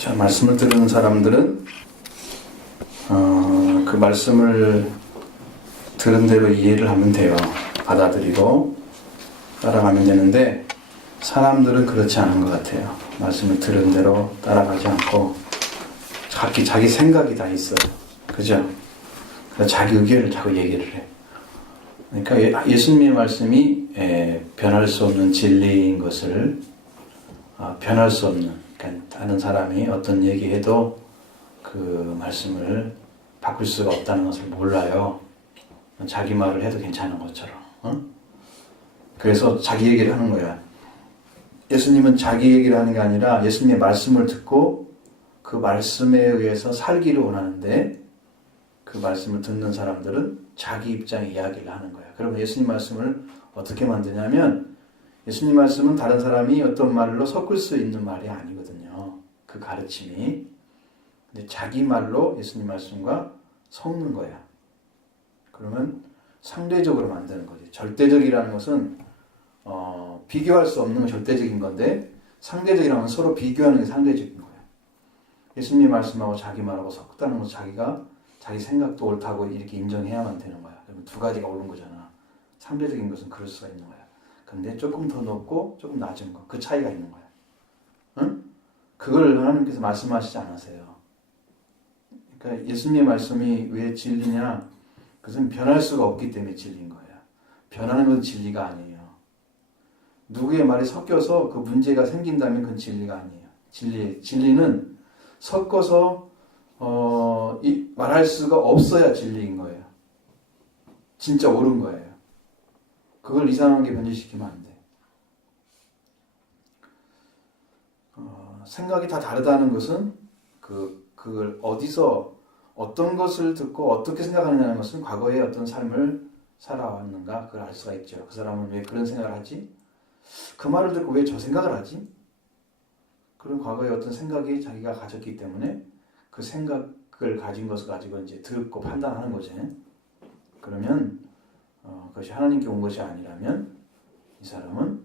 자, 말씀을 들은 사람들은 그 말씀을 들은 대로 이해를 하면 돼요. 받아들이고 따라가면 되는데 사람들은 그렇지 않은 것 같아요. 말씀을 들은 대로 따라가지 않고 자기 생각이 다 있어요. 그죠? 그래서 자기 의견을 자꾸 얘기를 해. 그러니까 예수님의 말씀이 변할 수 없는 진리인 것을 변할 수 없는, 그러니까 다른 사람이 어떤 얘기해도 그 말씀을 바꿀 수가 없다는 것을 몰라요. 자기 말을 해도 괜찮은 것처럼. 그래서 자기 얘기를 하는 거야. 예수님은 자기 얘기를 하는 게 아니라 예수님의 말씀을 듣고 그 말씀에 의해서 살기를 원하는데 그 말씀을 듣는 사람들은 자기 입장의 이야기를 하는 거야. 그러면 예수님 말씀을 어떻게 만드냐면 예수님 말씀은 다른 사람이 어떤 말로 섞을 수 있는 말이 아니거든요. 그 가르침이. 근데 자기 말로 예수님 말씀과 섞는 거야. 그러면 상대적으로 만드는 거지. 절대적이라는 것은 비교할 수 없는 건 절대적인 건데 상대적이라는 건 서로 비교하는 게 상대적인 거야. 예수님 말씀하고 자기 말하고 섞다는 건 자기가 자기 생각도 옳다고 이렇게 인정해야만 되는 거야. 그러면 두 가지가 옳은 거잖아. 상대적인 것은 그럴 수가 있는 거야. 근데 조금 더 높고 조금 낮은 거, 그 차이가 있는 거야. 응? 그걸 하나님께서 말씀하시지 않으세요. 그러니까 예수님의 말씀이 왜 진리냐? 그것은 변할 수가 없기 때문에 진리인 거야. 변하는 건 진리가 아니에요. 누구의 말이 섞여서 그 문제가 생긴다면 그건 진리가 아니에요. 진리는 섞어서 말할 수가 없어야 진리인 거예요. 진짜 옳은 거예요. 그걸 이상하게 변질시키면 안 돼. 생각이 다 다르다는 것은 그걸 어디서 어떤 것을 듣고 어떻게 생각하느냐는 것은 과거에 어떤 삶을 살아왔는가 그걸 알 수가 있죠. 그 사람은 왜 그런 생각을 하지? 그 말을 듣고 왜 저 생각을 하지? 그런 과거에 어떤 생각이 자기가 가졌기 때문에 그 생각을 가진 것을 가지고 이제 듣고 판단하는 거지. 그러면 그것이 하나님께 온 것이 아니라면 이 사람은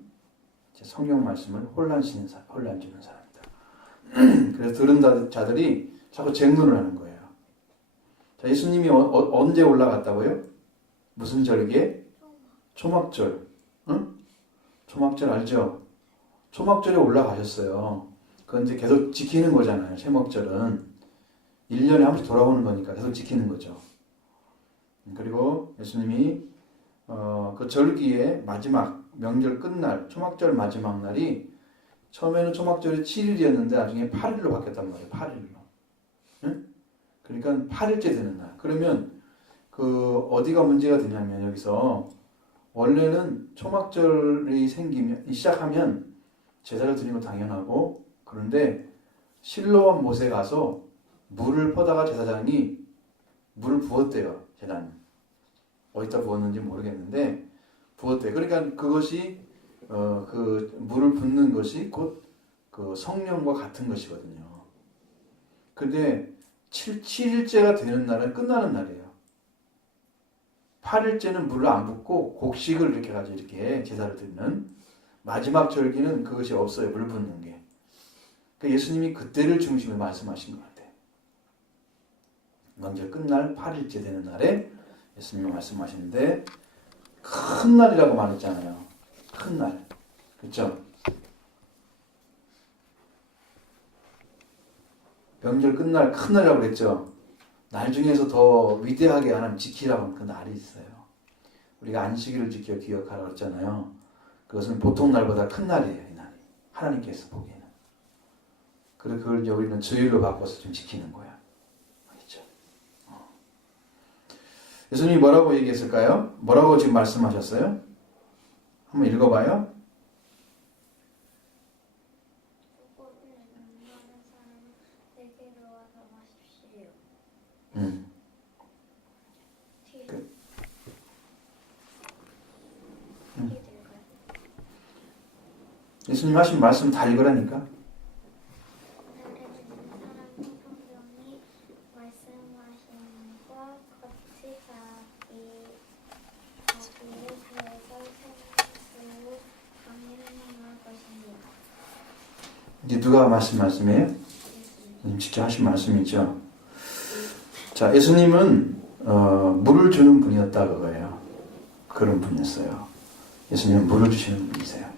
성경 말씀을 혼란 주는 사람이다. 그래서 들은 자들이 자꾸 쟁론을 하는 거예요. 자, 예수님이 언제 올라갔다고요? 무슨 절기에? 초막절. 응? 초막절 알죠? 초막절에 올라가셨어요. 그건 이제 계속 지키는 거잖아요. 초막절은 1년에 한 번씩 돌아오는 거니까 계속 지키는 거죠. 그리고 예수님이 그 절기의 마지막 명절 끝날 초막절 마지막 날이 처음에는 초막절이 7일이었는데 나중에 8일로 바뀌었단 말이에요. 8일로. 응? 그러니까 8일째 되는 날. 그러면 그 어디가 문제가 되냐면 여기서 원래는 초막절이 시작하면 제사를 드리는 거 당연하고 그런데 실로암 못에 가서 물을 퍼다가 제사장이 물을 부었대요. 제단 어디다 부었는지 모르겠는데 부었대요. 그러니까 그것이 그 물을 붓는 것이 곧 그 성령과 같은 것이거든요. 근데 7일째가 되는 날은 끝나는 날이에요. 8일째는 물을 안 붓고 곡식을 이렇게 가지고 이렇게 제사를 드리는 마지막 절기는 그것이 없어요. 물 붓는 게. 그러니까 예수님이 그때를 중심으로 말씀하신 것 같아요. 명절 끝날 8일째 되는 날에 예수님이 말씀하시는데 큰 날이라고 말했잖아요. 큰 날. 그렇죠? 명절 끝날 큰 날이라고 그랬죠. 날 중에서 더 위대하게 하나님 지키라고 하는 그 날이 있어요. 우리가 안식일을 지켜 기억하라고 했잖아요. 그것은 보통 날보다 큰 날이에요. 이 날이. 하나님께서 보기에는. 그래서 그걸 이제 우리는 주일로 바꿔서 좀 지키는 거야. 알겠죠? 예수님이 뭐라고 얘기했을까요? 뭐라고 지금 말씀하셨어요? 한번 읽어봐요. 예수님 하신 말씀 다 읽으라니까. 이제 누가 말씀이에요? 직접 하신 말씀이죠. 자, 예수님은 물을 주는 분이었다 그거예요. 그런 분이었어요. 예수님은 물을 주시는 분이세요.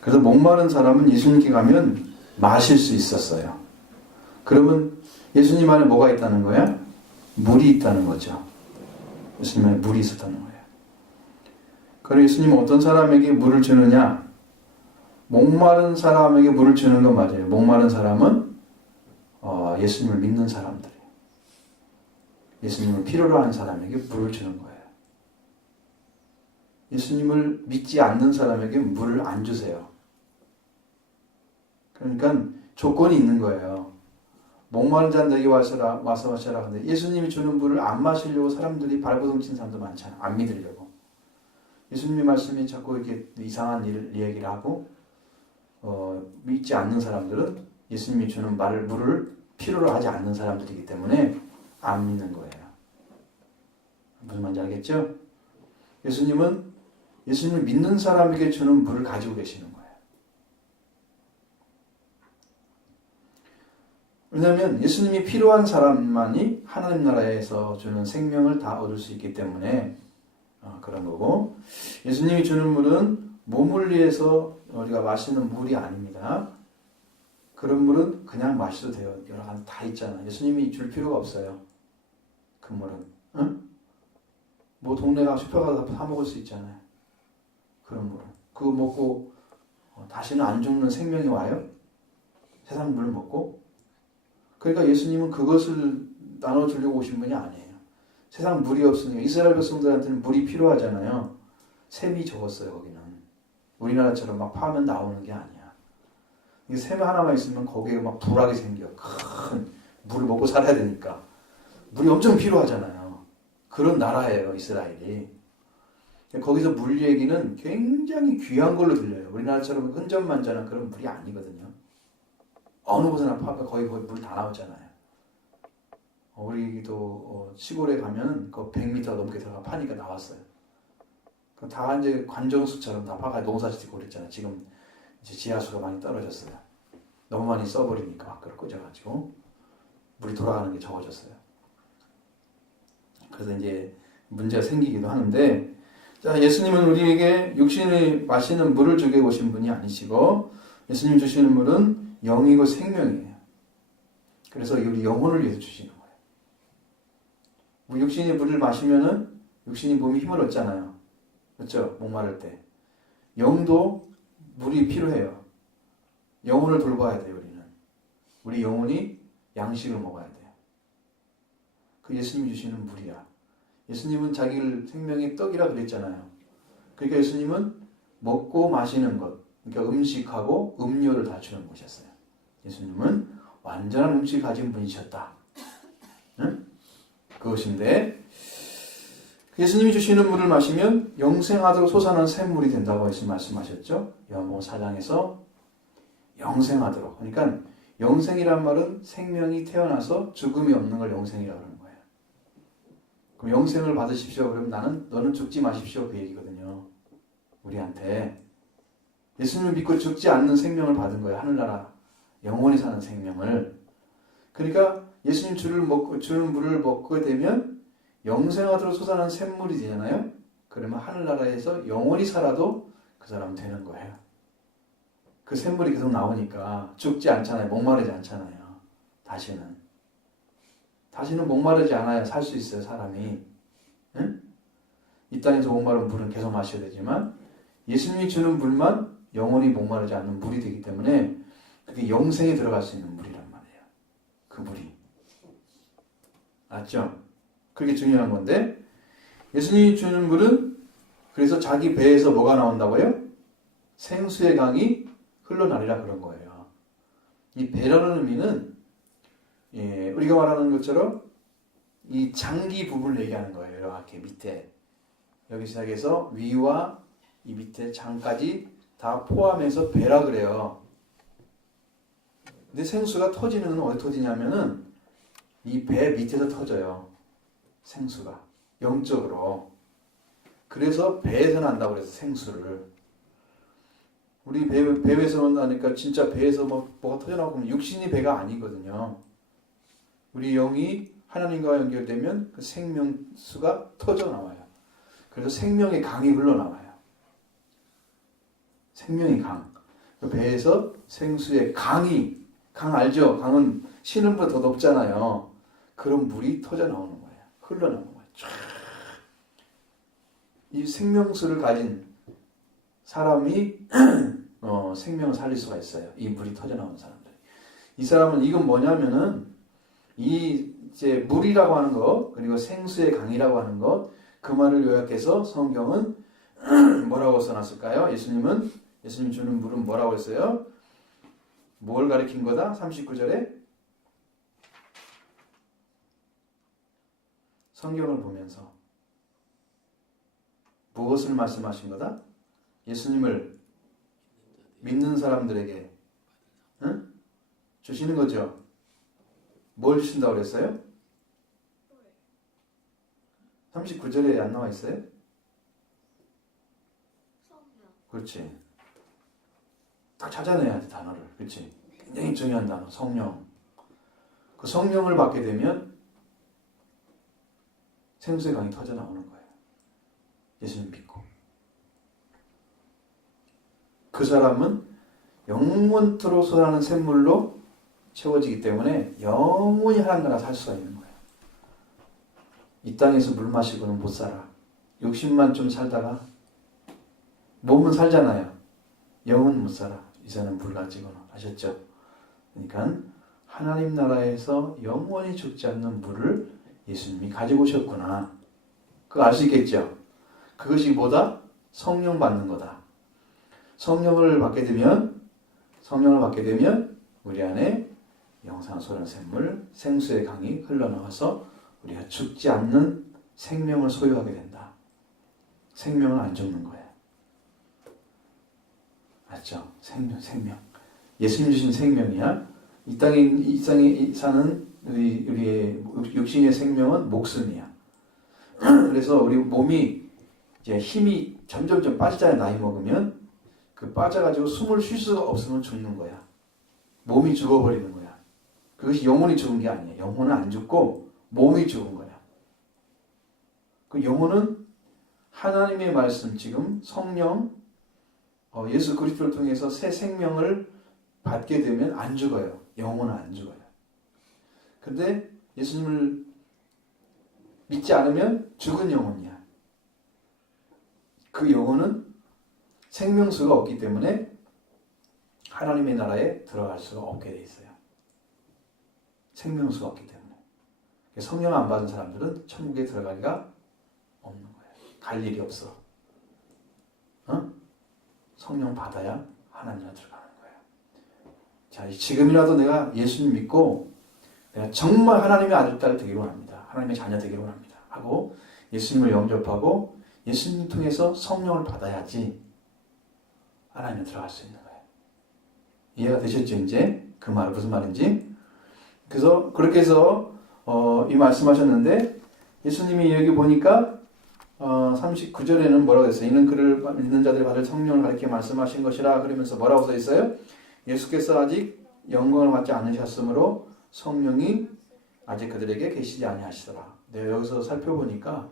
그래서 목마른 사람은 예수님께 가면 마실 수 있었어요. 그러면 예수님 안에 뭐가 있다는 거야? 물이 있다는 거죠. 예수님 안에 물이 있었다는 거예요. 그럼 예수님은 어떤 사람에게 물을 주느냐? 목마른 사람에게 물을 주는 건 맞아요. 목마른 사람은 예수님을 믿는 사람들이에요. 예수님을 필요로 하는 사람에게 물을 주는 거예요. 예수님을 믿지 않는 사람에게 물을 안 주세요. 그러니까 조건이 있는 거예요. 목마른 자 내게 와서 마셔라. 근데 예수님이 주는 물을 안 마시려고 사람들이 발버둥 친 사람도 많잖아요. 안 믿으려고. 예수님의 말씀이 자꾸 이렇게 이상한 얘기를 하고 믿지 않는 사람들은 예수님이 주는 물을 필요로 하지 않는 사람들이기 때문에 안 믿는 거예요. 무슨 말인지 알겠죠? 예수님을 믿는 사람에게 주는 물을 가지고 계시는 거예요. 왜냐하면 예수님이 필요한 사람만이 하나님 나라에서 주는 생명을 다 얻을 수 있기 때문에 그런 거고, 예수님이 주는 물은 몸을 위해서 우리가 마시는 물이 아닙니다. 그런 물은 그냥 마셔도 돼요. 여러 가지 다 있잖아요. 예수님이 줄 필요가 없어요. 그 물은. 응? 뭐 동네 가서 슈퍼 가서 사 먹을 수 있잖아요. 그런 물은. 그거 먹고 다시는 안 죽는 생명이 와요? 세상 물 먹고? 그러니까 예수님은 그것을 나눠주려고 오신 분이 아니에요. 세상 물이 없으니까 이스라엘 백성들한테는 물이 필요하잖아요. 샘이 적었어요. 거기는. 우리나라처럼 막 파면 나오는 게 아니야. 이 샘 하나만 있으면 거기에 막 불하게 생겨. 큰 물을 먹고 살아야 되니까. 물이 엄청 필요하잖아요. 그런 나라예요. 이스라엘이. 거기서 물 얘기는 굉장히 귀한 걸로 들려요. 우리나라처럼 흔적만잖아 그런 물이 아니거든요. 어느 곳에나 파면 거의 물 다 나오잖아요. 우리도 시골에 가면 그 100m 넘게 들어가 파니까 나왔어요. 다 이제 관정수처럼 다 파가 농사 짓고 그랬잖아요. 지금 이제 지하수가 많이 떨어졌어요. 너무 많이 써버리니까 밖으로 꺼져가지고 물이 돌아가는 게 적어졌어요. 그래서 이제 문제가 생기기도 하는데, 자, 예수님은 우리에게 육신이 마시는 물을 주게 오신 분이 아니시고, 예수님 주시는 물은 영이고 생명이에요. 그래서 우리 영혼을 위해서 주시는 거예요. 우리 육신이 물을 마시면은 육신이 몸이 힘을 얻잖아요. 그렇죠? 목마를 때. 영도 물이 필요해요. 영혼을 돌봐야 돼요, 우리는. 우리 영혼이 양식을 먹어야 돼요. 그 예수님이 주시는 물이야. 예수님은 자기 생명의 떡이라 그랬잖아요. 그러니까 예수님은 먹고 마시는 것, 그러니까 음식하고 음료를 다 주는 것이었어요. 예수님은 완전한 음식을 가진 분이셨다. 응? 그것인데, 예수님이 주시는 물을 마시면 영생하도록 솟아나는 샘물이 된다고 예수님 말씀하셨죠. 요한복음 4장에서 영생하도록. 그러니까 영생이란 말은 생명이 태어나서 죽음이 없는 걸 영생이라고 하는 거예요. 그럼 영생을 받으십시오. 그러면 너는 죽지 마십시오. 그 얘기거든요. 우리한테. 예수님을 믿고 죽지 않는 생명을 받은 거예요. 하늘나라 영원히 사는 생명을. 그러니까 예수님 주는 물을 먹게 되면 영생하도록 솟아나는 샘물이 되잖아요. 그러면 하늘나라에서 영원히 살아도 그 사람은 되는 거예요. 그 샘물이 계속 나오니까 죽지 않잖아요. 목마르지 않잖아요. 다시는 목마르지 않아야 살 수 있어요. 사람이. 응? 이 땅에서 목마른 물은 계속 마셔야 되지만 예수님이 주는 물만 영원히 목마르지 않는 물이 되기 때문에 그게 영생에 들어갈 수 있는 물이란 말이에요. 그 물이. 알죠? 그게 중요한 건데, 예수님이 주는 물은 그래서 자기 배에서 뭐가 나온다고요? 생수의 강이 흘러나리라 그런 거예요. 이 배라는 의미는 우리가 말하는 것처럼 이 장기 부분을 얘기하는 거예요. 이렇게 밑에 여기 시작해서 위와 이 밑에 장까지 다 포함해서 배라 그래요. 근데 생수가 터지는 건 어디 터지냐면은 이 배 밑에서 터져요. 생수가 영적으로. 그래서 배에서 난다고 그래서 생수를. 우리 배에서 온다니까 진짜 배에서 뭐가 터져나오면 육신이 배가 아니거든요. 우리 영이 하나님과 연결되면 그 생명수가 터져나와요. 그래서 생명의 강이 흘러나와요. 생명의 강. 그 배에서 생수의 강 알죠? 강은 신음보다 더 높잖아요. 그런 물이 터져나오는 거예요. 흘러나오는 거예요. 쫙. 이 생명수를 가진 사람이 생명을 살릴 수가 있어요. 이 물이 터져나오는 사람들. 이 사람은 이건 뭐냐면은 이 이제 물이라고 하는 것 그리고 생수의 강이라고 하는 것 그 말을 요약해서 성경은 뭐라고 써놨을까요? 예수님 주는 물은 뭐라고 했어요? 뭘 가리킨 거다? 39절에 성경을 보면서 무엇을 말씀하신 거다? 예수님을 믿는 사람들에게 주시는 거죠. 뭘 주신다고 그랬어요? 39절에 안 나와 있어요? 성령. 그렇지. 딱 찾아내야 돼, 단어를. 그렇지. 굉장히 중요한 단어, 성령. 그 성령을 받게 되면 생수의 강이 터져 나오는 거예요. 예수님 믿고. 그 사람은 영원토록 솟아나는 샘물로 채워지기 때문에 영원히 하나님 나라 살 수가 있는 거예요. 이 땅에서 물 마시고는 못 살아. 욕심만 좀 살다가 몸은 살잖아요. 영은 못 살아. 이제는 물 가지고는. 아셨죠? 그러니까 하나님 나라에서 영원히 죽지 않는 물을 예수님이 가지고 오셨구나. 그거 알 수 있겠죠? 그것이 뭐다? 성령 받는 거다. 성령을 받게 되면 우리 안에 영상 솟는 샘물, 생수의 강이 흘러나와서 우리가 죽지 않는 생명을 소유하게 된다. 생명은 안 죽는 거예요. 맞죠? 생명. 예수님 주신 생명이야. 이 땅에 사는 우리의 육신의 생명은 목숨이야. 그래서 우리 몸이 이제 힘이 점점 빠지잖아요. 나이 먹으면 그 빠져가지고 숨을 쉴 수가 없으면 죽는 거야. 몸이 죽어버리는 거야. 그것이 영혼이 죽은 게 아니에요. 영혼은 안 죽고 몸이 죽은 거야. 그 영혼은 하나님의 말씀 지금 성령 예수 그리스도를 통해서 새 생명을 받게 되면 안 죽어요. 영혼은 안 죽어요. 근데 예수님을 믿지 않으면 죽은 영혼이야. 그 영혼은 생명수가 없기 때문에 하나님의 나라에 들어갈 수가 없게 돼 있어요. 생명수가 없기 때문에. 성령 안 받은 사람들은 천국에 들어가기가 없는 거예요. 갈 일이 없어. 성령 받아야 하나님 나라 들어가는 거예요. 자, 지금이라도 내가 예수님 믿고 내가 정말 하나님의 아들, 딸 되기를 원합니다. 하나님의 자녀 되기를 원합니다. 하고 예수님을 영접하고 예수님 통해서 성령을 받아야지 하나님에 들어갈 수 있는 거예요. 이해가 되셨죠? 이제 그 말 무슨 말인지. 그래서 그렇게 해서 이 말씀하셨는데 예수님이 여기 보니까 39절에는 뭐라고 했어요? 이는 그를 믿는 자들이 받을 성령을 가리켜 말씀하신 것이라 그러면서 뭐라고 써 있어요? 예수께서 아직 영광을 받지 않으셨으므로 성령이 아직 그들에게 계시지 아니하시더라. 내가 여기서 살펴보니까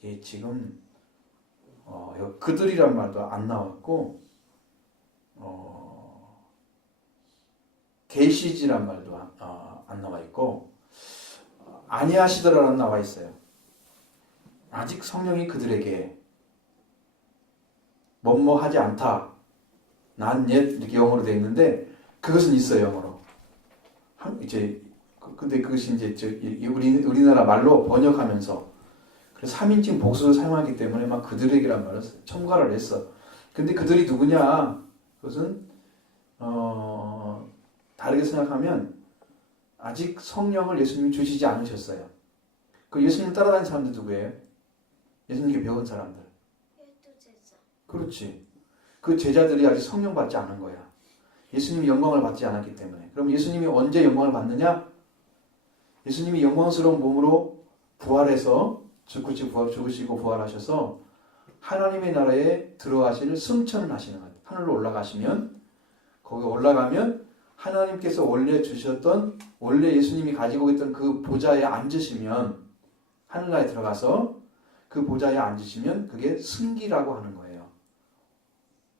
이게 지금 그들이란 말도 안 나왔고 계시지란 말도 안 나와 있고 아니하시더라라는 나와 있어요. 아직 성령이 그들에게 뭐뭐 하지 않다. 난 옛 이렇게 영어로 되어 있는데 그것은 있어요, 영어로. 이제 근데 그것이 이제 우리나라 말로 번역하면서 그래서 3인칭 복수를 사용하기 때문에 막 그들에게란 말을 첨가를 했어. 근데 그들이 누구냐? 그것은 다르게 생각하면 아직 성령을 예수님이 주시지 않으셨어요. 그 예수님 따라다니는 사람들 누구예요? 예수님께 배운 사람들. 제자. 그렇지. 그 제자들이 아직 성령 받지 않은 거야. 예수님이 영광을 받지 않았기 때문에. 그럼 예수님이 언제 영광을 받느냐? 예수님이 영광스러운 몸으로 부활해서 죽으시고 부활하셔서 하나님의 나라에 들어가실 승천을 하시는 거예요. 하늘로 올라가시면 거기 올라가면 하나님께서 원래 주셨던 원래 예수님이 가지고 있던 그 보좌에 앉으시면 하늘나라에 들어가서 그 보좌에 앉으시면 그게 승기라고 하는 거예요.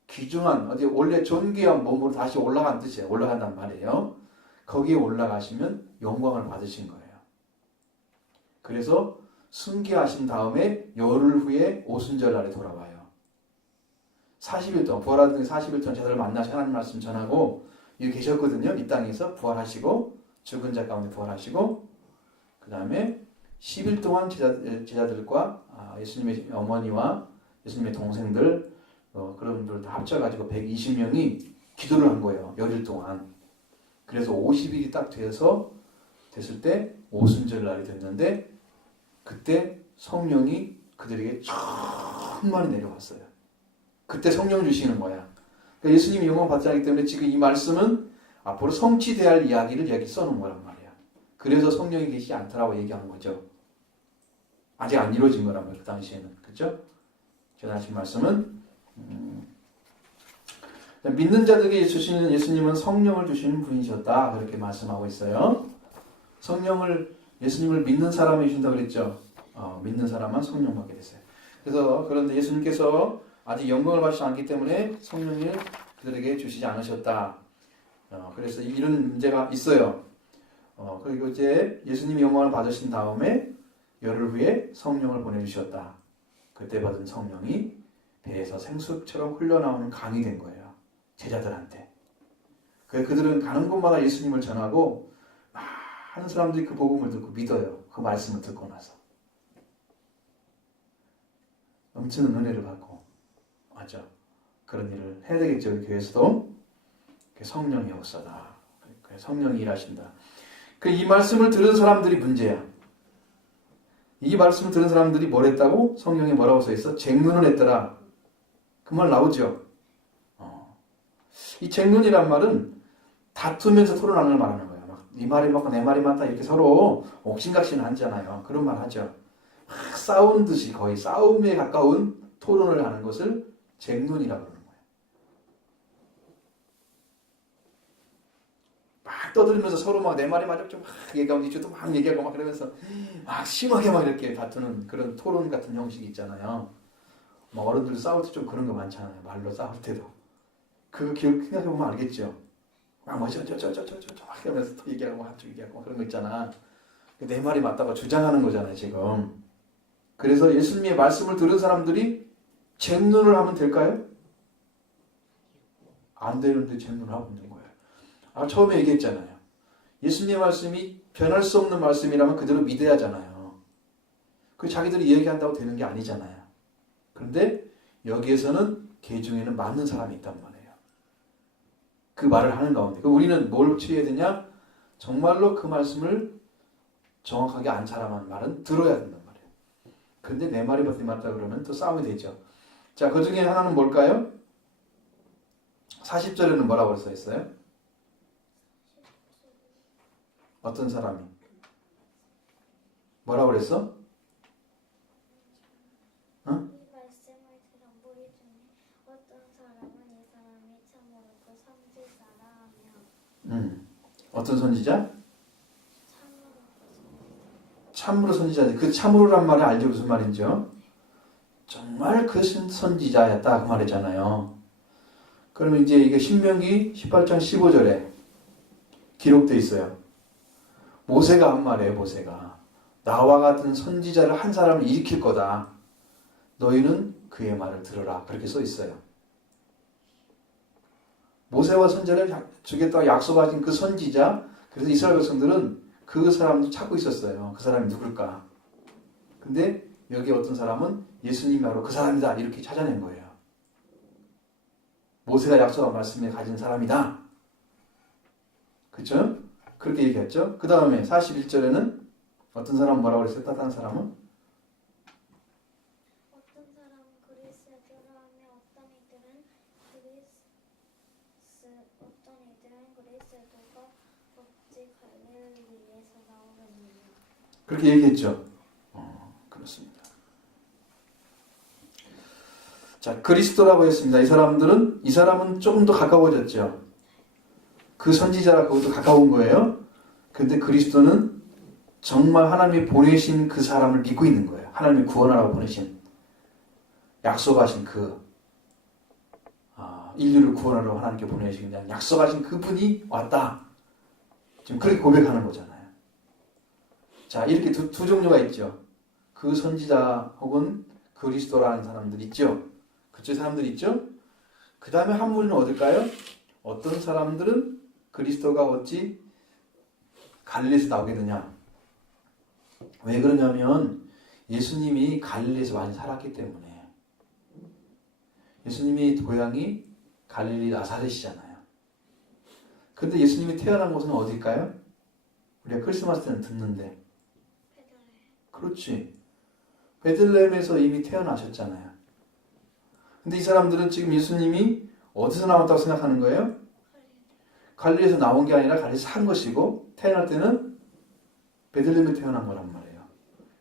귀중한 어디 원래 존귀한 몸으로 다시 올라간 뜻이에요. 올라간단 말이에요. 거기에 올라가시면 영광을 받으신 거예요. 그래서 승기하신 다음에 열흘 후에 오순절 날에 돌아와요. 40일 동안 부활하던 40일 동안 제자들 만나서 하나님 말씀 전하고 여기 계셨거든요. 이 땅에서 부활하시고 죽은 자 가운데 부활하시고 그 다음에 10일 동안 제자들과 예수님의 어머니와 예수님의 동생들 그런 분들 다 합쳐가지고 120명이 기도를 한 거예요. 열흘 동안. 그래서 50일이 딱 됐을 때 오순절 날이 됐는데 그때 성령이 그들에게 천만이 내려왔어요. 그때 성령 주시는 거야. 그러니까 예수님이 영광 받지 않기 때문에 지금 이 말씀은 앞으로 성취돼야 할 이야기를 여기 써놓은 거란 말이야. 그래서 성령이 계시지 않더라고 얘기하는 거죠. 아직 안 이루어진 거란 말이에요. 그 당시에는. 그렇죠? 제가 하신 말씀은 믿는 자들에게 주시는 예수님은 성령을 주시는 분이셨다. 그렇게 말씀하고 있어요. 예수님을 믿는 사람이 주신다고 그랬죠. 믿는 사람만 성령 받게 됐어요. 그래서 그런데 예수님께서 아직 영광을 받지 않기 때문에 성령을 그들에게 주시지 않으셨다. 그래서 이런 문제가 있어요. 그리고 이제 예수님이 영광을 받으신 다음에 열흘 후에 성령을 보내주셨다. 그때 받은 성령이 배에서 생수처럼 흘러나오는 강이 된 거예요. 제자들한테. 그들은 가는 곳마다 예수님을 전하고 많은 사람들이 그 복음을 듣고 믿어요. 그 말씀을 듣고 나서. 넘치는 은혜를 받고. 맞죠? 그런 일을 해야 되겠죠. 우리 교회에서도. 성령의 역사다. 성령이 일하신다. 이 말씀을 들은 사람들이 문제야. 이 말씀을 들은 사람들이 뭘 했다고? 성경에 뭐라고 써있어? 쟁론을 했더라. 그 말 나오죠? 이 쟁론이란 말은 다투면서 토론하는 걸 말하는 거예요. 막 네 말이 맞고 내 말이 맞다 이렇게 서로 옥신각신 하잖아요. 그런 말 하죠. 막 싸우는 듯이 거의 싸움에 가까운 토론을 하는 것을 쟁론이라고 그러는 거예요. 막 떠들면서 서로 막 내 말이 맞았죠. 막 얘기하고 이쪽도 막 얘기하고 막 그러면서 막 심하게 막 이렇게 다투는 그런 토론 같은 형식이 있잖아요. 막 어른들 싸울 때 좀 그런 거 많잖아요. 말로 싸울 때도. 그거 생각해보면 알겠죠. 막 뭐 저저저저저저 막 하면서 또 얘기하고 한쪽 얘기하고 그런 거 있잖아. 내 말이 맞다고 주장하는 거잖아요 지금. 그래서 예수님의 말씀을 들은 사람들이 쟁론을 하면 될까요? 안 되는데 쟁론을 하고 있는 거예요. 처음에 얘기했잖아요. 예수님의 말씀이 변할 수 없는 말씀이라면 그대로 믿어야 하잖아요. 그 자기들이 얘기한다고 되는 게 아니잖아요. 그런데 여기에서는 개 중에는 맞는 사람이 있단 말이에요. 그 말을 하는 가운데. 우리는 뭘 취해야 되냐? 정말로 그 말씀을 정확하게 안 사람하는 말은 들어야 된단 말이에요. 근데 내 말이 맞다 그러면 또 싸움이 되죠. 자, 그 중에 하나는 뭘까요? 40절에는 뭐라고 써 있어요? 어떤 사람이? 뭐라고 그랬어? 이 말씀을 들은 무리 중에 어떤 사람은 이 사람이 참으로 그 선지자라 하며 어떤 선지자? 참으로 그 선지자. 참으로 선지자지. 그 참으로란 말이 알죠? 무슨 말인지요? 정말 그 선지자였다 그 말이잖아요. 그러면 이제 이게 신명기 18장 15절에 기록되어 있어요. 모세가 한 말이에요. 모세가 나와 같은 선지자를 한 사람을 일으킬 거다. 너희는 그의 말을 들으라. 그렇게 써 있어요. 모세와 선지자를 주겠다고 약속하신 그 선지자. 그래서 이스라엘 백성들은 그 사람도 찾고 있었어요. 그 사람이 누굴까? 근데 여기 어떤 사람은 예수님이 바로 그 사람이다. 이렇게 찾아낸 거예요. 모세가 약속한 말씀에 가진 사람이다. 그렇죠? 그렇게 얘기했죠. 그 다음에 41절에는 어떤 사람은 뭐라고 그랬어요? 다른 사람은? 어떤 사람은 그리스에 들어가며 어떤 이들은 그리스에 도가 없지 갈릴리에서 나오겠느냐. 그렇게 얘기했죠. 그렇습니다. 자, 그리스도라고 했습니다. 이 사람은 조금 더 가까워졌죠. 그 선지자라 그것도 가까운 거예요. 근데 그리스도는 정말 하나님이 보내신 그 사람을 믿고 있는 거예요. 하나님이 구원하라고 보내신, 약속하신 인류를 구원하라고 하나님께 보내신 그냥 약속하신 그분이 왔다. 지금 그렇게 고백하는 거잖아요. 자, 이렇게 두 종류가 있죠. 그 선지자 혹은 그리스도라는 사람들 있죠. 그쪽 사람들 있죠. 그 다음에 한 분은 어딜까요? 어떤 사람들은 그리스도가 어찌 갈릴리에서 나오게 되냐. 왜 그러냐면 예수님이 갈릴리에서 많이 살았기 때문에. 예수님이 고향이 갈릴리 나사렛이잖아요. 근데 예수님이 태어난 곳은 어딜까요? 우리가 크리스마스 때는 듣는데. 그렇지. 베들레헴에서 이미 태어나셨잖아요. 근데 이 사람들은 지금 예수님이 어디서 나왔다고 생각하는 거예요? 갈릴리에서 나온 게 아니라 갈릴리에서 산 것이고 태어날 때는 베들레헴에 태어난 거란 말이에요.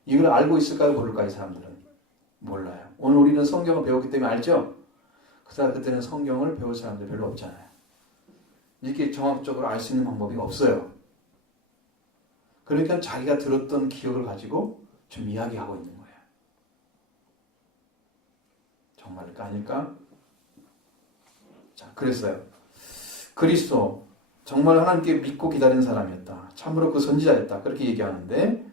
이걸 알고 있을까요? 모를까요? 이 사람들은? 몰라요. 오늘 우리는 성경을 배웠기 때문에 알죠? 그때는 성경을 배울 사람들 별로 없잖아요. 이렇게 정확적으로 알 수 있는 방법이 없어요. 그러니까 자기가 들었던 기억을 가지고 좀 이야기하고 있는 거예요. 정말일까 아닐까? 자, 그랬어요. 그리스도 정말 하나님께 믿고 기다리는 사람이었다. 참으로 그 선지자였다. 그렇게 얘기하는데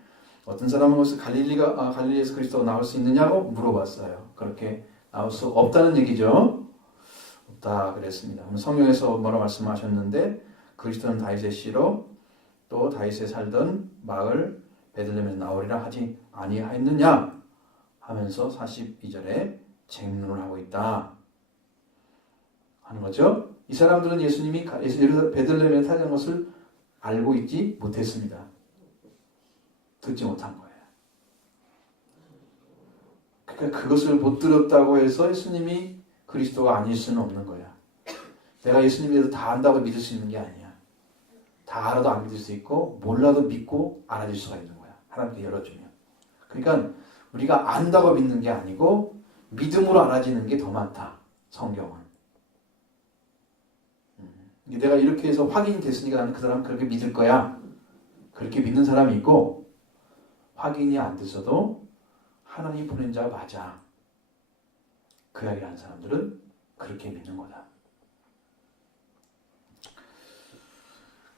어떤 사람은 그것을 갈릴리에서 그리스도가 나올 수 있느냐고 물어봤어요. 그렇게 나올 수 없다는 얘기죠. 없다 그랬습니다. 성경에서 뭐라 말씀하셨는데 그리스도는 다윗의 씨로 또 다윗에 살던 마을 베들레헴에서 나오리라 하지 아니하였느냐 하면서 42절에 쟁론을 하고 있다 하는 거죠. 이 사람들은 예수님이 베들레헴에 살던 것을 알고 있지 못했습니다. 듣지 못한 거예요. 그러니까 그것을 못 들었다고 해서 예수님이 그리스도가 아닐 수는 없는 거야. 내가 예수님에 대해서 다 안다고 믿을 수 있는 게 아니야. 다 알아도 안 믿을 수 있고 몰라도 믿고 알아줄 수가 있는 거야. 하나님께 열어주면. 그러니까 우리가 안다고 믿는 게 아니고 믿음으로 알아지는 게 더 많다. 성경은. 내가 이렇게 해서 확인이 됐으니까 나는 그 사람 그렇게 믿을 거야. 그렇게 믿는 사람이 있고 확인이 안 됐어도 하나님 보낸 자 맞아. 그 이야기를 하는 사람들은 그렇게 믿는 거다.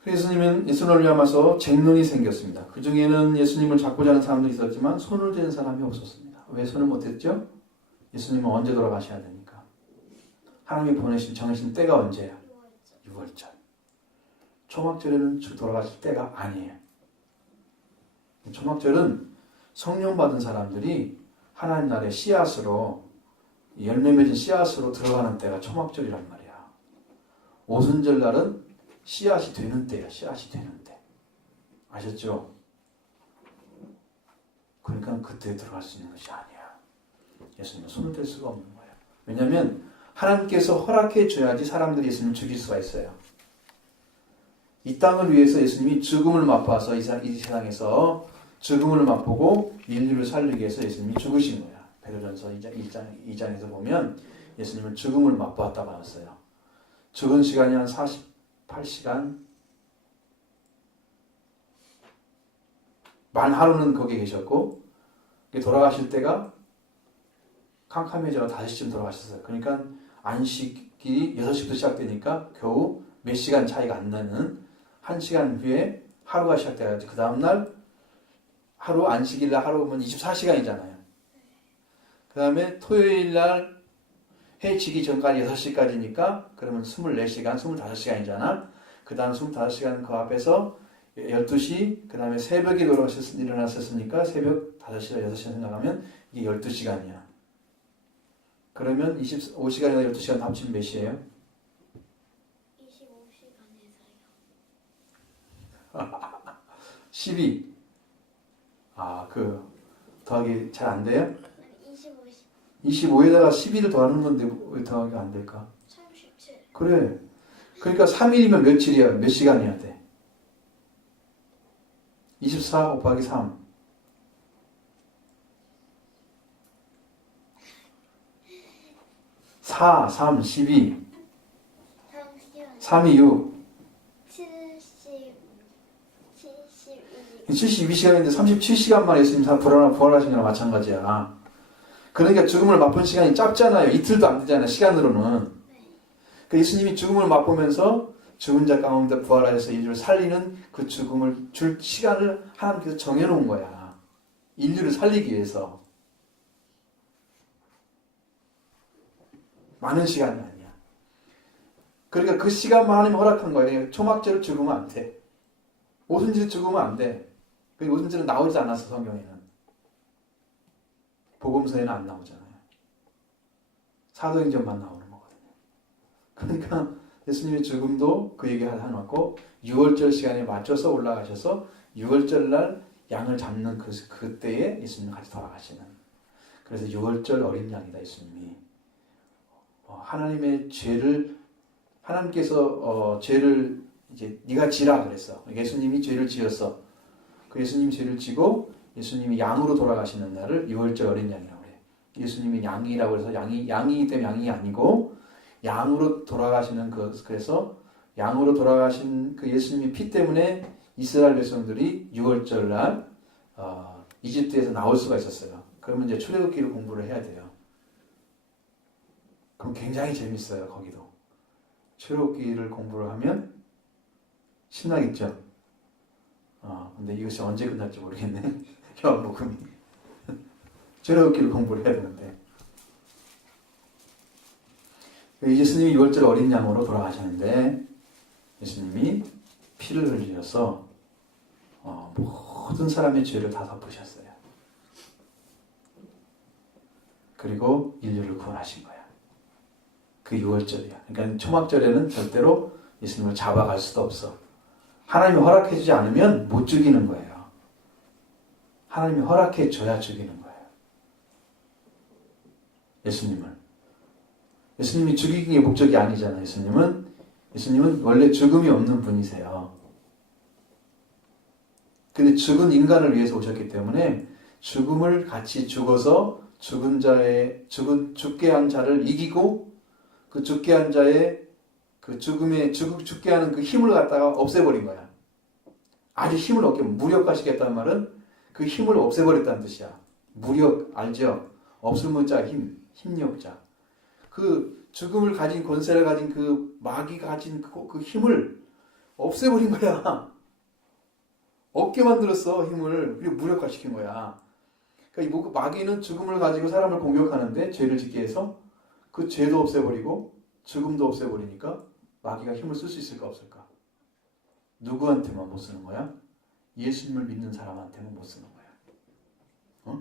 예수님은 예수님을 위하여서 쟁론이 생겼습니다. 그 중에는 예수님을 잡고자 하는 사람도 있었지만 손을 대는 사람이 없었습니다. 왜 손을 못했죠? 예수님은 언제 돌아가셔야 되니까. 하나님이 보내신 정해진 때가 언제예요? 6월절. 초막절에는 돌아가실 때가 아니에요. 초막절은 성령 받은 사람들이 하나님 나라의 씨앗으로 열매 맺은 씨앗으로 들어가는 때가 초막절이란 말이야. 오순절 날은 씨앗이 되는 때야. 씨앗이 되는 때. 아셨죠? 그러니까 그때 들어갈 수 있는 것이 아니야. 예수님은 손을 댈 수가 없는 거예요. 왜냐하면 하나님께서 허락해 줘야지 사람들이 예수님을 죽일 수가 있어요. 이 땅을 위해서 예수님이 죽음을 맛봐서 이 세상에서 죽음을 맛보고 인류를 살리기 위해서 예수님이 죽으신 거야. 베드로전서 2장에서 보면 예수님은 죽음을 맛보았다고 하셨어요. 죽은 시간이 한 48시간 만 하루는 거기 계셨고 돌아가실 때가 캄캄해져 5시쯤 돌아가셨어요. 그러니까 안식이 6시부터 시작되니까 겨우 몇 시간 차이가 안 나는 1시간 후에 하루가 시작돼가지고 그 다음날 하루 안식일날 하루면 24시간이잖아요. 그 다음에 토요일날 해 지기 전까지 6시까지니까 그러면 24시간, 25시간이잖아. 그 다음 25시간 그 앞에서 12시, 그 다음에 새벽에 일어나셨으니까 새벽 5시나 6시간 생각하면 이게 12시간이야. 그러면 25시간이나 12시간 합치면 몇 시예요? 25시간에서요. 12. 더하기 잘 안 돼요? 25에다가 12를 더하는 건데 왜 더하기 안 될까? 37. 그래. 그러니까 3일이면 며칠이야? 몇 시간이야 돼? 24 곱하기 3. 4, 3, 12, 잠시만요. 3, 2, 6. 72. 72시간인데 37시간만 예수님 다 부활하신 거랑 마찬가지야. 그러니까 죽음을 맛본 시간이 짧잖아요. 이틀도 안 되잖아요. 시간으로는. 그 예수님이 죽음을 맛보면서 죽은 자 가운데 부활하셔서 인류를 살리는 그 죽음을 줄 시간을 하나님께서 정해놓은 거야. 인류를 살리기 위해서. 많은 시간이 아니야. 그러니까 그 시간만 하나님 허락한 거예요. 초막절을 죽으면 안 돼. 오순절 죽으면 안 돼. 오순절은 나오지 않았어, 성경에는. 복음서에는 안 나오잖아요. 사도행전만 나오는 거거든요. 그러니까 예수님의 죽음도 그 얘기 해놓고 6월절 시간에 맞춰서 올라가셔서 6월절 날 양을 잡는 그때에 예수님 같이 돌아가시는. 그래서 6월절 어린 양이다, 예수님이. 하나님의 죄를, 하나님께서 죄를 이제 네가 지라 그랬어. 예수님이 죄를 지었어. 그 예수님이 죄를 지고 예수님이 양으로 돌아가시는 날을 6월절 어린 양이라고 그래요. 예수님이 양이라고 해서 양이기 때문에 양이 아니고 양으로 돌아가시는 그래서 양으로 돌아가신 그 예수님의 피 때문에 이스라엘 백성들이 6월절 날 이집트에서 나올 수가 있었어요. 그러면 이제 출애굽기를 공부를 해야 돼요. 그럼 굉장히 재밌어요. 거기도 출애굽기를 공부를 하면 신나겠죠. 근데 이것이 언제 끝날지 모르겠네. 요한복음이 출애굽기를 공부를 해야 되는데 예수님이 6월절 어린 양으로 돌아가셨는데 예수님이 피를 흘리셔서 모든 사람의 죄를 다 덮으셨어요. 그리고 인류를 구원하신 거야. 그 6월절이야. 그러니까 초막절에는 절대로 예수님을 잡아갈 수도 없어. 하나님이 허락해주지 않으면 못 죽이는 거예요. 하나님이 허락해줘야 죽이는 거예요. 예수님이 죽이는 게 목적이 아니잖아요. 예수님은 원래 죽음이 없는 분이세요. 근데 죽은 인간을 위해서 오셨기 때문에 죽음을 같이 죽어서 죽게 한 자를 이기고 그 죽게 한 자의 그 죽게 하는 그 힘을 갖다가 없애버린 거야. 아주 힘을 얻게 무력화시켰다는 말은 그 힘을 없애버렸다는 뜻이야. 무력 알죠? 없으면 자 힘력자. 그 죽음을 가진 권세를 가진 그 마귀가 가진 그 힘을 없애버린 거야. 없게 만들었어 힘을. 그리고 무력화시킨 거야. 그러니까 마귀는 죽음을 가지고 사람을 공격하는데 죄를 짓게 해서 그 죄도 없애버리고 죽음도 없애버리니까 마귀가 힘을 쓸 수 있을까 없을까? 누구한테만 못 쓰는 거야? 예수님을 믿는 사람한테만 못 쓰는 거야.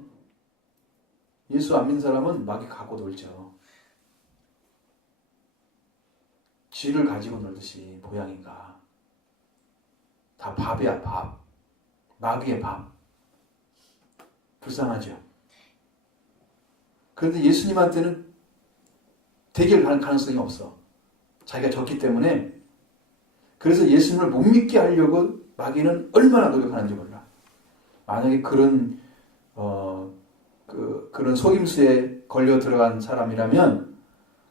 예수 안 믿는 사람은 마귀 갖고 놀죠. 쥐를 가지고 놀듯이 모양인가. 다 밥이야 밥. 마귀의 밥. 불쌍하죠. 그런데 예수님한테는 대결 가능성이 없어. 자기가 졌기 때문에. 그래서 예수님을 못 믿게 하려고 마귀는 얼마나 노력하는지 몰라. 만약에 그런 속임수에 걸려 들어간 사람이라면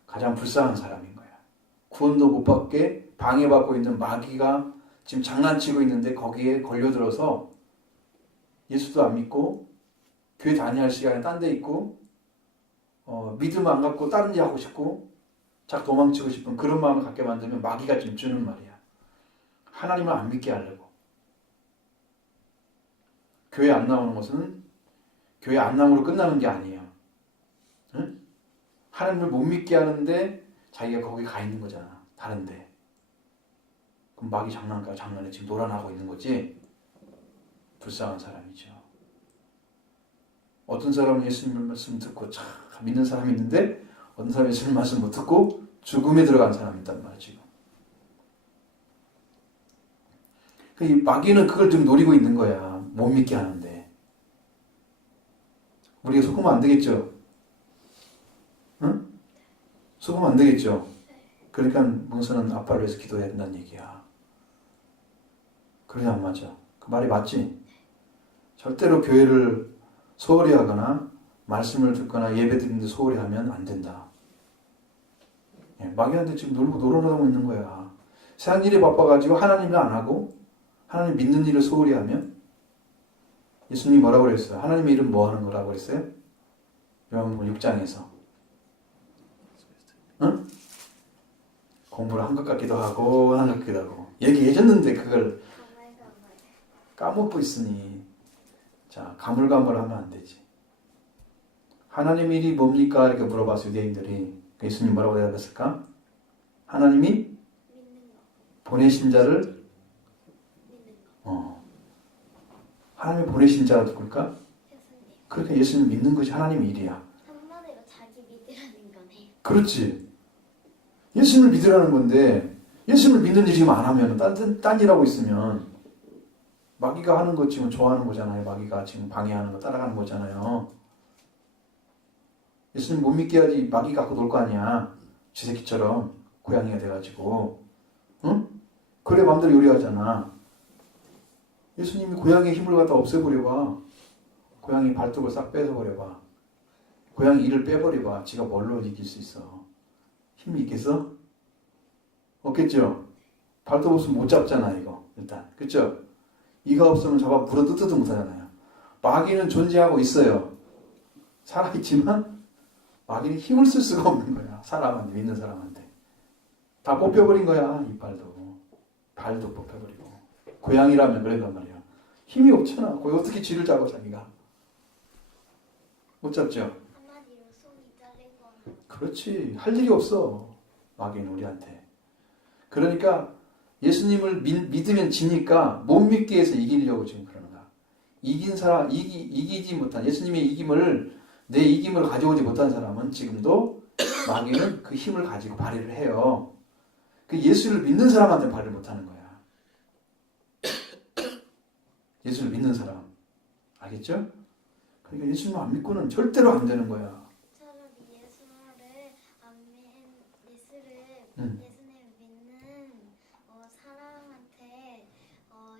가장 불쌍한 사람인 거야. 구원도 못 받게 방해받고 있는 마귀가 지금 장난치고 있는데 거기에 걸려들어서 예수도 안 믿고 교회 다녀야 할 시간에 딴 데 있고 믿음 안 갖고 다른 일 하고 싶고 자꾸 도망치고 싶은 그런 마음을 갖게 만들면 마귀가 좀 주는 말이야. 하나님을 안 믿게 하려고. 교회 안 나오는 것은 교회 안 나옴으로 끝나는 게 아니에요. 응? 하나님을 못 믿게 하는데 자기가 거기 가 있는 거잖아. 다른데. 그럼 마귀 장난에 지금 놀아나고 있는 거지. 불쌍한 사람이죠. 어떤 사람은 예수님 말씀 듣고 참 믿는 사람이 있는데 어떤 사람은 예수님 말씀 못 듣고 죽음에 들어간 사람이 있단 말이죠. 이 마귀는 그걸 좀 노리고 있는 거야. 못 믿게 하는데. 우리가 속으면 안 되겠죠? 응? 속으면 안 되겠죠? 그러니까 문서는 아빠를 위해서 기도해야 된다는 얘기야. 그러지 안 맞아. 그 말이 맞지? 절대로 교회를 소홀히 하거나 말씀을 듣거나 예배 드리는데 소홀히 하면 안 된다. 예, 마귀한테 지금 놀아나고 있는 거야. 세상 일에 바빠가지고 하나님을 안 하고 하나님 믿는 일을 소홀히 하면 예수님이 뭐라고 그랬어요? 하나님의 이름 뭐 하는 거라고 그랬어요? 요한복음 6장에서 응? 공부를 한 것 같기도 하고 안 한 것 같기도 하고 얘기해줬는데 그걸 까먹고 있으니 자 가물가물하면 안 되지. 하나님 일이 뭡니까? 이렇게 물어봤어요. 유대인들이. 예수님 뭐라고 대답했을까? 하나님이 믿는 거. 보내신 자를 믿는 거. 하나님이 보내신 자가 누굴까? 예수님. 그러니까 예수님 믿는 것이 하나님의 일이야. 한마디로 자기 믿으라는 거네요. 그렇지. 예수님을 믿으라는 건데 예수님을 믿는 일 지금 안 하면 딴 일하고 있으면 마귀가 하는 것 지금 좋아하는 거잖아요. 마귀가 지금 방해하는 거 따라가는 거잖아요. 예수님 못 믿게 하지 마귀 갖고 놀 거 아니야. 쥐새끼처럼 고양이가 돼가지고 응? 그래 마음대로 요리하잖아. 예수님이 고양이의 힘을 갖다 없애버려봐. 고양이 발톱을 싹 뺏어버려봐. 고양이 이를 빼버려봐. 지가 뭘로 이길 수 있어. 힘이 있겠어? 없겠죠? 발톱 없으면 못 잡잖아 이거 일단. 그쵸? 이가 없으면 잡아 물어뜯지도 못하잖아요. 마귀는 존재하고 있어요. 살아있지만 마귀는 힘을 쓸 수가 없는 거야. 사람한테, 믿는 사람한테. 다 뽑혀버린 거야. 이빨도. 발도 뽑혀버리고. 고양이라면 그랬단 말이야. 힘이 없잖아. 거기 어떻게 쥐를 잡아 자기가. 못 잡죠? 한마디로 손이 잘리고. 그렇지. 할 일이 없어. 마귀는 우리한테. 그러니까 예수님을 믿으면 지니까 못 믿게 해서 이기려고 지금 그러는 거야. 이긴 사람, 이기지 못한 예수님의 이김을 내 이김을 가져오지 못한 사람은 지금도 마귀는 그 힘을 가지고 발휘를 해요. 그 예수를 믿는 사람한테 발휘를 못하는 거야. 예수를 믿는 사람. 알겠죠? 그러니까 예수님 안 믿고는 절대로 안 되는 거야. 차라리 예수를 응. 예수님 믿는 사람한테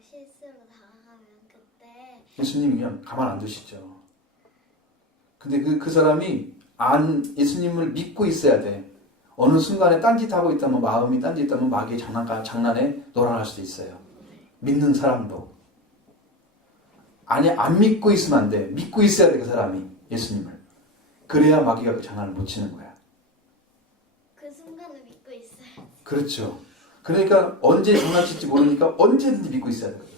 실수로 당하면 그때 예수님이 그냥 가만 안 두시죠. 근데 그 사람이 예수님을 믿고 있어야 돼. 어느 순간에 딴짓하고 있다면 마음이 딴짓하면 마귀의 장난에 놀아날 수도 있어요. 믿는 사람도. 아니 안 믿고 있으면 안 돼. 믿고 있어야 돼 그 사람이 예수님을. 그래야 마귀가 그 장난을 못 치는 거야. 그 순간을 믿고 있어요. 그렇죠. 그러니까 언제 장난칠지 모르니까 언제든지 믿고 있어야 되거든.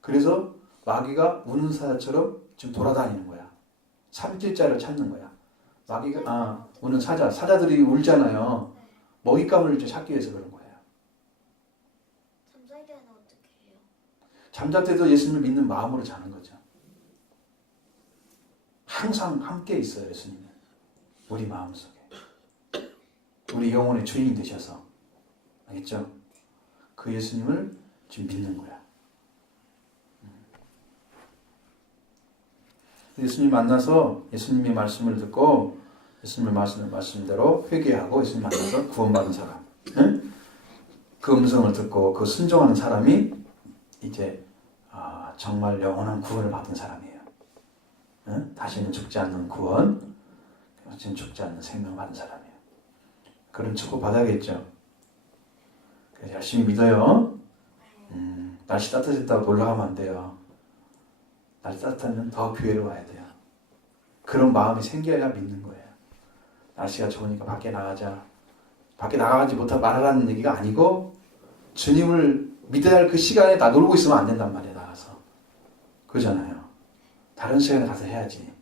그래서 마귀가 우는 사자처럼 지금 돌아다니는 거야. 삼킬자를 찾는 거야. 마귀가 우는 사자들이 울잖아요. 네. 먹잇감을 찾기 위해서 그런 거예요. 잠잘 때는 어떻게 해요? 잠잘 때도 예수님을 믿는 마음으로 자는 거죠. 항상 함께 있어요, 예수님은. 우리 마음속에. 우리 영혼의 주인이 되셔서. 알겠죠? 그 예수님을 지금 믿는 거야. 예수님 만나서 예수님의 말씀을 듣고 예수님의 말씀대로 회개하고 예수님 만나서 구원받은 사람. 응? 그 음성을 듣고 그 순종하는 사람이 이제 정말 영원한 구원을 받은 사람이에요. 응? 다시는 죽지 않는 구원, 다시는 죽지 않는 생명을 받은 사람이에요. 그런 축복 받아야겠죠. 그래서 열심히 믿어요. 날씨 따뜻해졌다고 놀러가면 안 돼요. 날씨 따뜻하면 더 교회로 와야 돼요. 그런 마음이 생겨야 믿는 거예요. 날씨가 좋으니까 밖에 나가자. 밖에 나가지 못하고 말하라는 얘기가 아니고 주님을 믿어야 할 그 시간에 나 놀고 있으면 안 된단 말이에요. 나가서. 그러잖아요. 다른 시간에 가서 해야지.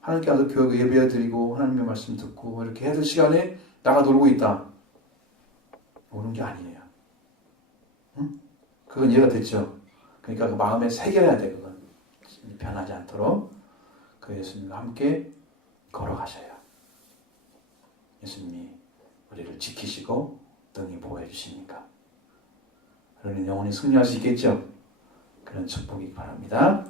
하나님께 가서 교회 예배 드리고 하나님의 말씀 듣고 이렇게 해야 될 시간에 나가 놀고 있다. 오는 게 아니에요. 응? 그건 이해가 됐죠? 그러니까 그 마음에 새겨야 돼. 그건. 변하지 않도록 그 예수님과 함께 걸어가셔요. 예수님이 우리를 지키시고 등이 보호해 주시니까 우리는 영원히 승리할 수 있겠죠. 그런 축복이 바랍니다.